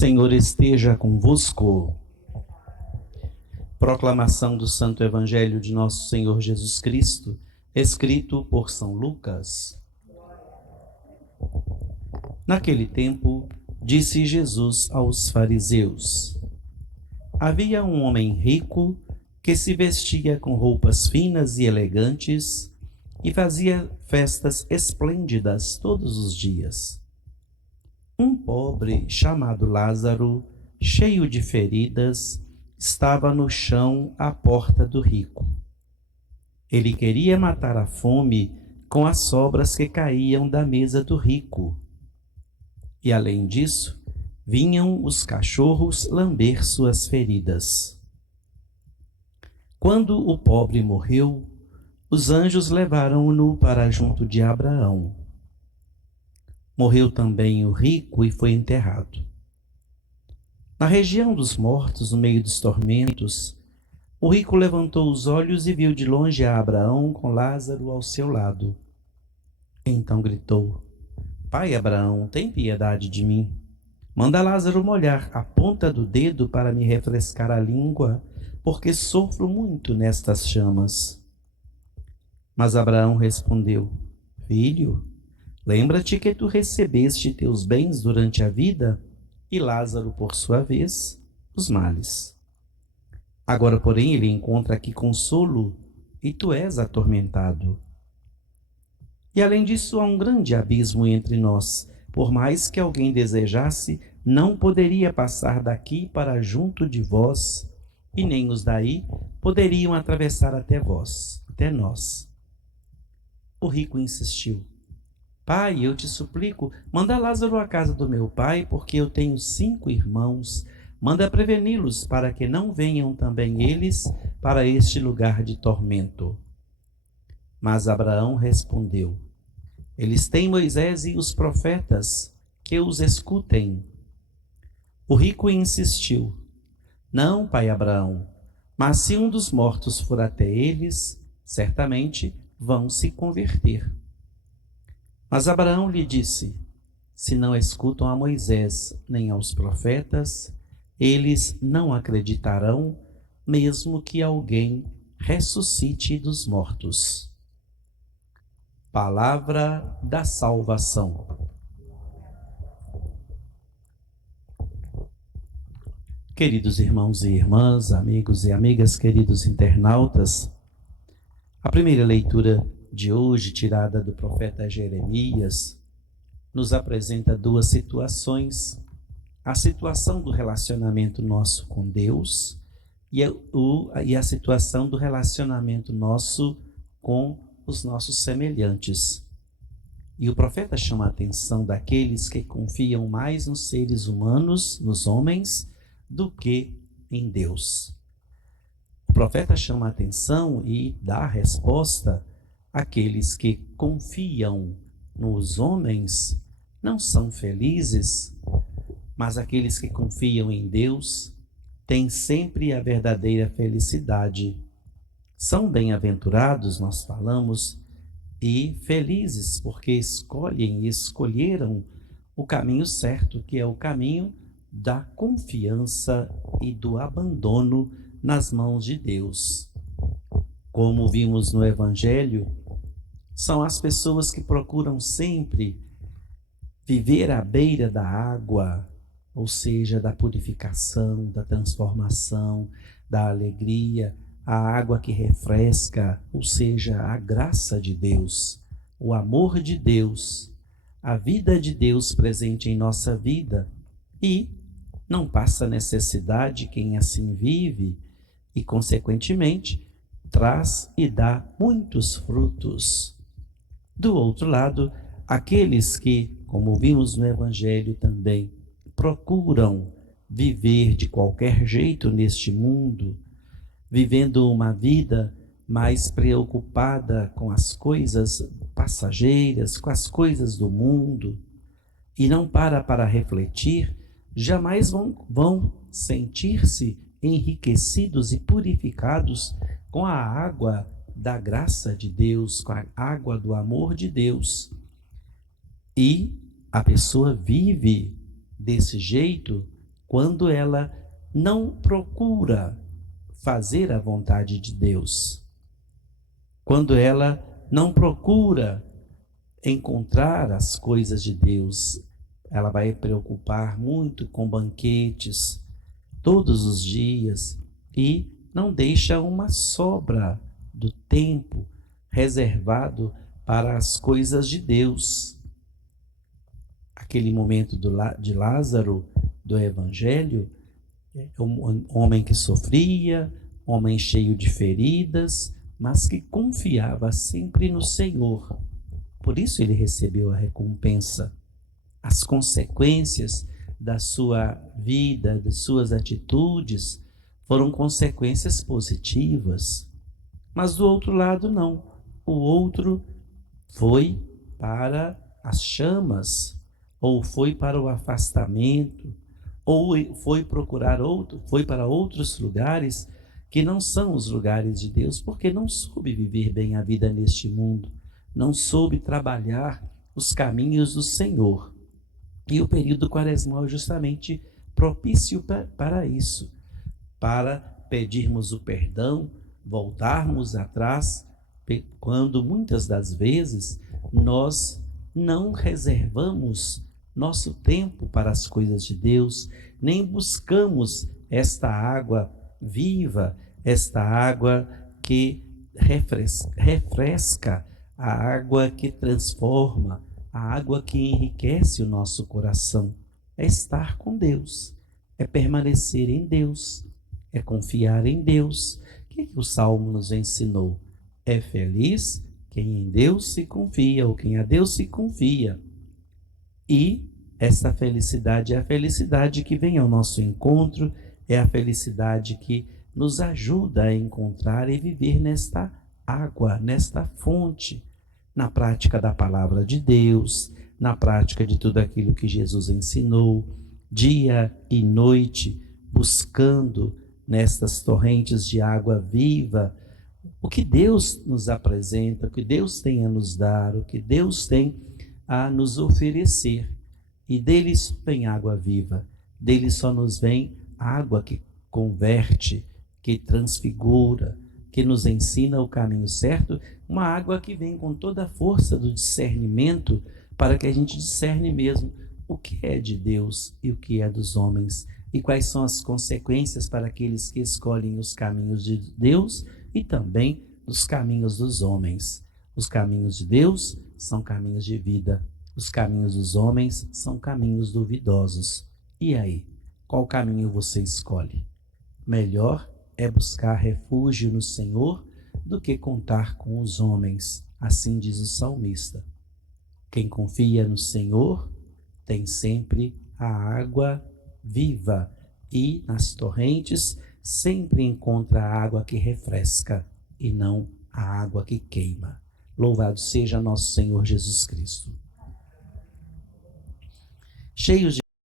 Senhor esteja convosco. Proclamação do Santo Evangelho de Nosso Senhor Jesus Cristo, escrito por São Lucas. Naquele tempo, disse Jesus aos fariseus: havia um homem rico que se vestia com roupas finas e elegantes e fazia festas esplêndidas todos os dias. Um pobre chamado Lázaro, cheio de feridas, estava no chão à porta do rico. Ele queria matar a fome com as sobras que caíam da mesa do rico. E além disso, vinham os cachorros lamber suas feridas. Quando o pobre morreu, os anjos levaram-no para junto de Abraão. Morreu também o rico e foi enterrado. Na região dos mortos, no meio dos tormentos, o rico levantou os olhos e viu de longe a Abraão com Lázaro ao seu lado. Então gritou: Pai Abraão, tem piedade de mim. Manda Lázaro molhar a ponta do dedo para me refrescar a língua, porque sofro muito nestas chamas. Mas Abraão respondeu: Filho, lembra-te que tu recebeste teus bens durante a vida, e Lázaro, por sua vez, os males. Agora, porém, ele encontra aqui consolo, e tu és atormentado. E além disso, há um grande abismo entre nós. Por mais que alguém desejasse, não poderia passar daqui para junto de vós, e nem os daí poderiam atravessar até vós, até nós. O rico insistiu: Pai, eu te suplico, manda Lázaro à casa do meu pai, porque eu tenho 5 irmãos. Manda preveni-los, para que não venham também eles para este lugar de tormento. Mas Abraão respondeu: Eles têm Moisés e os profetas, que os escutem. O rico insistiu: Não, pai Abraão, mas se um dos mortos for até eles, certamente vão se converter. Mas Abraão lhe disse: Se não escutam a Moisés nem aos profetas, eles não acreditarão, mesmo que alguém ressuscite dos mortos. Palavra da salvação. Queridos irmãos e irmãs, amigos e amigas, queridos internautas, a primeira leitura de hoje, tirada do profeta Jeremias, nos apresenta 2 situações: a situação do relacionamento nosso com Deus e a situação do relacionamento nosso com os nossos semelhantes. E o profeta chama a atenção daqueles que confiam mais nos seres humanos, nos homens, do que em Deus. O profeta chama a atenção e dá a resposta: aqueles que confiam nos homens não são felizes, mas aqueles que confiam em Deus têm sempre a verdadeira felicidade. São bem-aventurados, nós falamos, e felizes, porque escolhem e escolheram o caminho certo, que é o caminho da confiança e do abandono nas mãos de Deus. Como vimos no Evangelho, são as pessoas que procuram sempre viver à beira da água, ou seja, da purificação, da transformação, da alegria, a água que refresca, ou seja, a graça de Deus, o amor de Deus, a vida de Deus presente em nossa vida, e não passa necessidade quem assim vive e, consequentemente, traz e dá muitos frutos. Do outro lado, aqueles que, como vimos no Evangelho também, procuram viver de qualquer jeito neste mundo, vivendo uma vida mais preocupada com as coisas passageiras, com as coisas do mundo, e não para refletir, jamais vão sentir-se enriquecidos e purificados com a água da graça de Deus, com a água do amor de Deus. E a pessoa vive desse jeito quando ela não procura fazer a vontade de Deus, quando ela não procura encontrar as coisas de Deus, ela vai preocupar muito com banquetes todos os dias e não deixa uma sobra do tempo reservado para as coisas de Deus. Aquele momento de Lázaro, do Evangelho, um homem que sofria, homem cheio de feridas, mas que confiava sempre no Senhor. Por isso ele recebeu a recompensa. As consequências da sua vida, de suas atitudes, foram consequências positivas. Mas do outro lado, não. O outro foi para as chamas, ou foi para o afastamento, ou foi procurar foi para outros lugares que não são os lugares de Deus, porque não soube viver bem a vida neste mundo, não soube trabalhar os caminhos do Senhor. E o período quaresmal é justamente propício para isso, para pedirmos o perdão, voltarmos atrás, quando muitas das vezes nós não reservamos nosso tempo para as coisas de Deus, nem buscamos esta água viva, esta água que refresca, a água que transforma, a água que enriquece o nosso coração. É estar com Deus, é permanecer em Deus, é confiar em Deus. O que o Salmo nos ensinou? É feliz quem em Deus se confia, ou quem a Deus se confia. E essa felicidade é a felicidade que vem ao nosso encontro, é a felicidade que nos ajuda a encontrar e viver nesta água, nesta fonte, na prática da palavra de Deus, na prática de tudo aquilo que Jesus ensinou, dia e noite, buscando nestas torrentes de água viva o que Deus nos apresenta, o que Deus tem a nos dar, o que Deus tem a nos oferecer. E dele só vem água viva, dele só nos vem água que converte, que transfigura, que nos ensina o caminho certo, uma água que vem com toda a força do discernimento, para que a gente discerne mesmo o que é de Deus e o que é dos homens, e quais são as consequências para aqueles que escolhem os caminhos de Deus e também os caminhos dos homens. Os caminhos de Deus são caminhos de vida, os caminhos dos homens são caminhos duvidosos. E aí, qual caminho você escolhe? Melhor é buscar refúgio no Senhor do que contar com os homens, assim diz o salmista. Quem confia no Senhor tem sempre a água viva, e nas torrentes sempre encontra a água que refresca e não a água que queima. Louvado seja nosso Senhor Jesus Cristo. Cheios de